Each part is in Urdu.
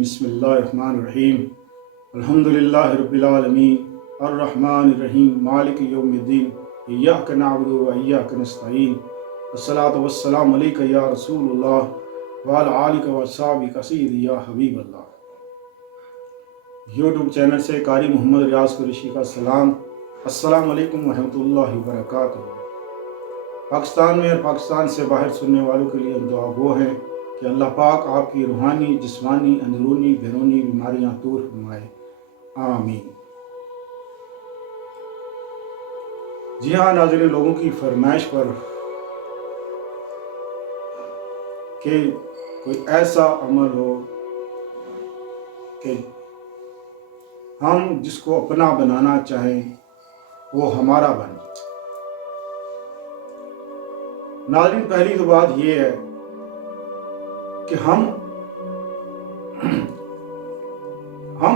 بسم اللہ الرحمن الرحیم الحمدللہ رب العالمین الرحمن الرحیم مالک یوم الدین ایاک نعبد و ایاک نستعین الصلاۃ والسلام علیک یا رسول اللہ وعلی آلک و اصحابک سیدی یا حبیب اللہ۔ یوٹیوب چینل سے قاری محمد ریاض قریشی کا سلام، السلام علیکم ورحمۃ اللہ وبرکاتہ۔ پاکستان میں اور پاکستان سے باہر سننے والوں کے لیے دعا گو ہیں کہ اللہ پاک آپ کی روحانی، جسمانی، اندرونی، بیرونی بیماریاں دور فرمائے، آمین۔ جی ہاں ناظرین، لوگوں کی فرمائش پر کہ کوئی ایسا عمل ہو کہ ہم جس کو اپنا بنانا چاہیں وہ ہمارا بن جائے۔ ناظرین، پہلی تو بات یہ ہے کہ ہم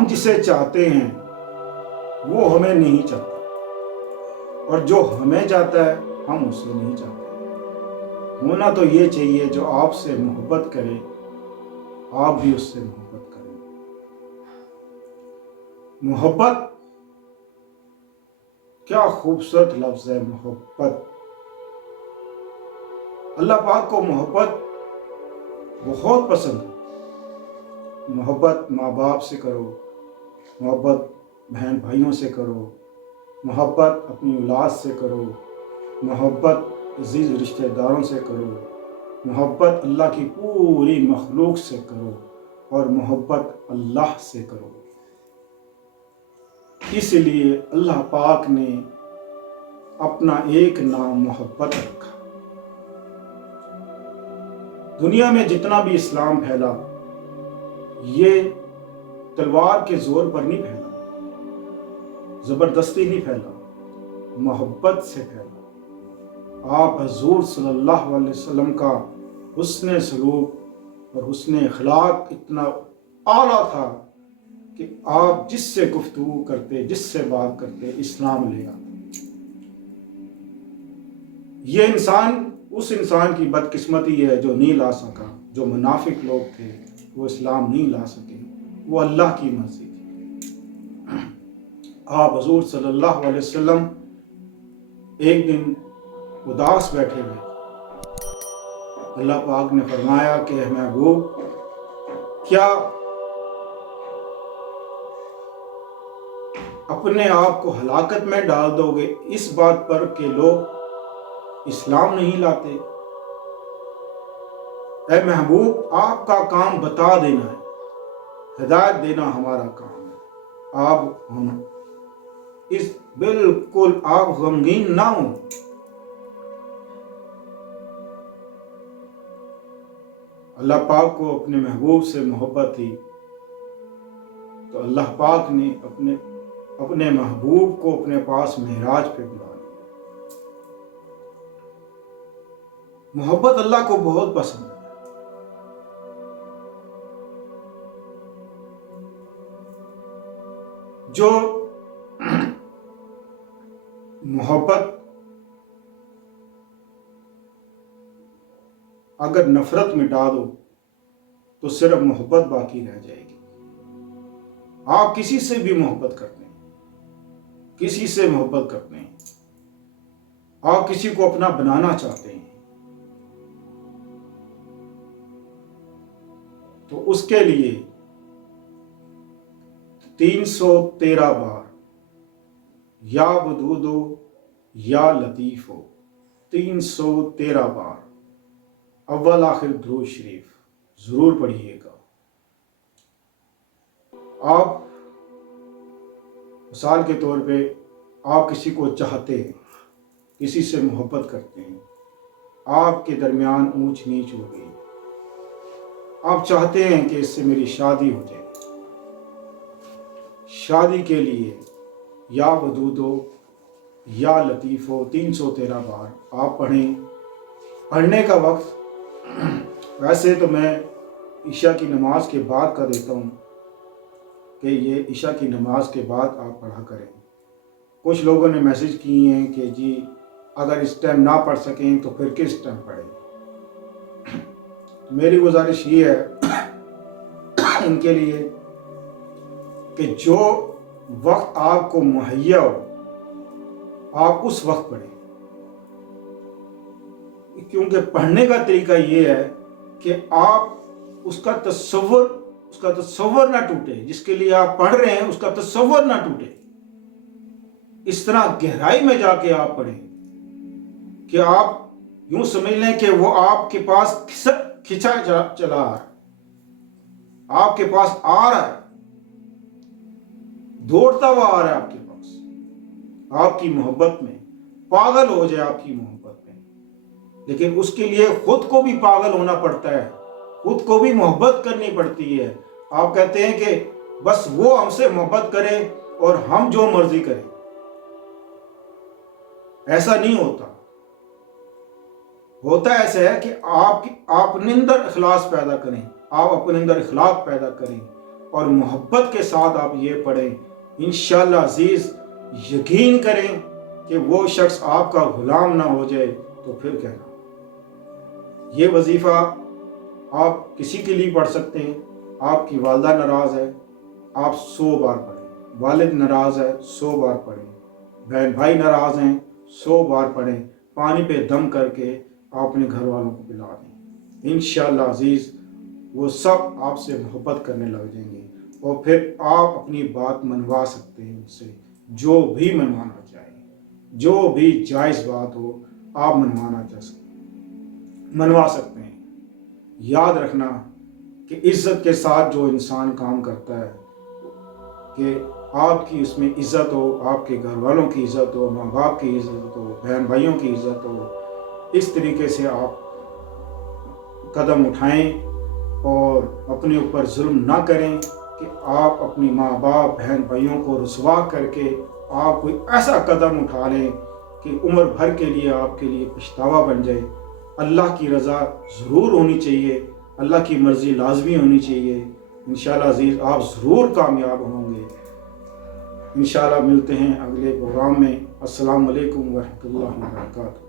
جسے چاہتے ہیں وہ ہمیں نہیں چاہتا، اور جو ہمیں چاہتا ہے ہم اسے نہیں چاہتے۔ ہونا تو یہ چاہیے جو آپ سے محبت کرے آپ بھی اس سے محبت کریں۔ محبت کیا خوبصورت لفظ ہے، محبت۔ اللہ پاک کو محبت بہت پسند ہے۔ محبت ماں باپ سے کرو، محبت بہن بھائیوں سے کرو، محبت اپنی اولاد سے کرو، محبت عزیز رشتہ داروں سے کرو، محبت اللہ کی پوری مخلوق سے کرو، اور محبت اللہ سے کرو۔ اس لیے اللہ پاک نے اپنا ایک نام محبت رکھا۔ دنیا میں جتنا بھی اسلام پھیلا یہ تلوار کے زور پر نہیں پھیلا، زبردستی نہیں پھیلا، محبت سے پھیلا۔ آپ حضور صلی اللہ علیہ وسلم کا حسن سلوک اور حسن اخلاق اتنا اعلیٰ تھا کہ آپ جس سے گفتگو کرتے، جس سے بات کرتے، اسلام لے آتے۔ یہ اس انسان کی بدقسمتی ہے جو نہیں لا سکا۔ جو منافق لوگ تھے وہ اسلام نہیں لا سکے، وہ اللہ کی مرضی تھی۔ آپ حضور صلی اللہ علیہ وسلم ایک دن اداس بیٹھے ہوئے، اللہ پاک نے فرمایا کہ اے محبوب، کیا اپنے آپ کو ہلاکت میں ڈال دو گے اس بات پر کہ لوگ اسلام نہیں لاتے؟ اے محبوب، آپ کا کام بتا دینا ہے، ہدایت دینا ہمارا کام ہے۔ بالکل آپ غمگین نہ ہوں۔ اللہ پاک کو اپنے محبوب سے محبت تھی تو اللہ پاک نے اپنے محبوب کو اپنے پاس معراج پہ بلا لیا۔ محبت اللہ کو بہت پسند ہے۔ جو محبت اگر نفرت مٹا دو تو صرف محبت باقی رہ جائے گی۔ آپ کسی سے بھی محبت کرتے ہیں، کسی سے محبت کرتے ہیں، آپ کسی کو اپنا بنانا چاہتے ہیں، تو اس کے لیے 313 بار یا ودودو یا لطیفو، 313 بار اول آخر درود شریف ضرور پڑھیے گا۔ آپ مثال کے طور پہ آپ کسی کو چاہتے ہیں، کسی سے محبت کرتے ہیں، آپ کے درمیان اونچ نیچ ہو گئی، آپ چاہتے ہیں کہ اس سے میری شادی ہو جائے۔ شادی کے لیے یا ودودو یا لطیفو 313 بار آپ پڑھیں۔ پڑھنے کا وقت ویسے تو میں عشاء کی نماز کے بعد کا دیتا ہوں کہ یہ عشاء کی نماز کے بعد آپ پڑھا کریں۔ کچھ لوگوں نے میسج کی ہیں کہ جی اگر اس ٹائم نہ پڑھ سکیں تو پھر کس ٹائم پڑھیں۔ میری گزارش یہ ہے ان کے لیے کہ جو وقت آپ کو مہیا ہو آپ اس وقت پڑھیں، کیونکہ پڑھنے کا طریقہ یہ ہے کہ آپ اس کا تصور نہ ٹوٹے، جس کے لیے آپ پڑھ رہے ہیں اس کا تصور نہ ٹوٹے، اس طرح گہرائی میں جا کے آپ پڑھیں کہ آپ یوں سمجھ لیں کہ وہ آپ کے پاس کھچا چلا آ رہا ہے، آپ کے پاس آ رہا ہے، دوڑتا ہوا آ رہا ہے آپ کے پاس، آپ کی محبت میں پاگل ہو جائے آپ کی محبت میں، لیکن اس کے لیے خود کو بھی پاگل ہونا پڑتا ہے، خود کو بھی محبت کرنی پڑتی ہے۔ آپ کہتے ہیں کہ بس وہ ہم سے محبت کرے اور ہم جو مرضی کریں، ایسا نہیں ہوتا۔ ہوتا ایسا ہے کہ آپ اپنے اندر اخلاص پیدا کریں، آپ اپنے اندر اخلاق پیدا کریں اور محبت کے ساتھ آپ یہ پڑھیں، انشاءاللہ عزیز یقین کریں کہ وہ شخص آپ کا غلام نہ ہو جائے تو پھر کہنا۔ یہ وظیفہ آپ کسی کے لیے پڑھ سکتے ہیں۔ آپ کی والدہ ناراض ہے، آپ 100 بار پڑھیں، والد ناراض ہے 100 بار پڑھیں، بہن بھائی ناراض ہیں 100 بار پڑھیں، پانی پہ دم کر کے آپ اپنے گھر والوں کو پلا دیں، انشاءاللہ عزیز وہ سب آپ سے محبت کرنے لگ جائیں گے، اور پھر آپ اپنی بات منوا سکتے ہیں ان سے، جو بھی منوانا چاہیں، جو بھی جائز بات ہو آپ منوا سکتے ہیں۔ یاد رکھنا کہ عزت کے ساتھ جو انسان کام کرتا ہے کہ آپ کی اس میں عزت ہو، آپ کے گھر والوں کی عزت ہو، ماں باپ کی عزت ہو، بہن بھائیوں کی عزت ہو، اس طریقے سے آپ قدم اٹھائیں اور اپنے اوپر ظلم نہ کریں کہ آپ اپنی ماں باپ بہن بھائیوں کو رسوا کر کے آپ کوئی ایسا قدم اٹھا لیں کہ عمر بھر کے لیے آپ کے لیے پچھتاوا بن جائے۔ اللہ کی رضا ضرور ہونی چاہیے، اللہ کی مرضی لازمی ہونی چاہیے، انشاءاللہ عزیز آپ ضرور کامیاب ہوں گے۔ انشاءاللہ ملتے ہیں اگلے پروگرام میں۔ السلام علیکم ورحمۃ اللہ وبرکاتہ۔